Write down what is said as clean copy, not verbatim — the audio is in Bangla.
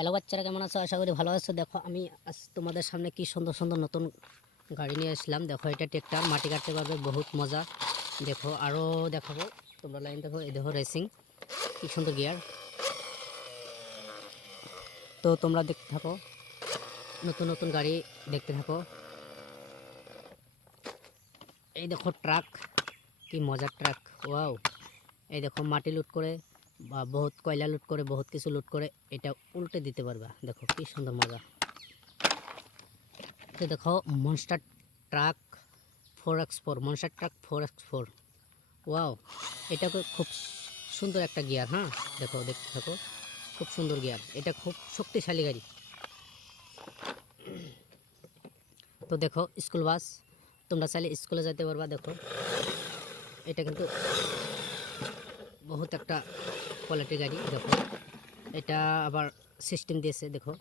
হ্যালো বাচ্চারা, কেমন আছো? আশা করি ভালো আছো। দেখো আমি আজ তোমাদের সামনে কি সুন্দর সুন্দর নতুন গাড়ি নিয়ে আসলাম। দেখো এটা ট্রেক্টর, মাটি কাটতে পারবে, বহুত মজা। দেখো আরও দেখাবো, তোমরা লাইন দেখো। এই দেখো রেসিং, কি সুন্দর গিয়ার। তো তোমরা দেখতে থাকো, নতুন নতুন গাড়ি দেখতে থাকো। এই দেখো ট্রাক, কি মজার ট্রাক, ওয়াও। এই দেখো মাটি লুট করে বা বহুত কয়লা লুট করে, বহুত কিছু লুট করে এটা উল্টে দিতে পারবা। দেখো কি সুন্দর মজা। তো দেখো monster truck 4x4, monster truck 4x4, wow. এটা খুব সুন্দর একটা গিয়ার। হ্যাঁ দেখো, দেখতে থাকো, খুব সুন্দর গিয়ার, এটা খুব শক্তিশালী গাড়ি। তো দেখো স্কুল বাস, তোমরা চাইলে স্কুলে যেতে পারবা। দেখো এটা কিন্তু বহুত একটা কোয়ালিটির গাড়ি। দেখো এটা আবার সিস্টেম দিয়েছে, দেখো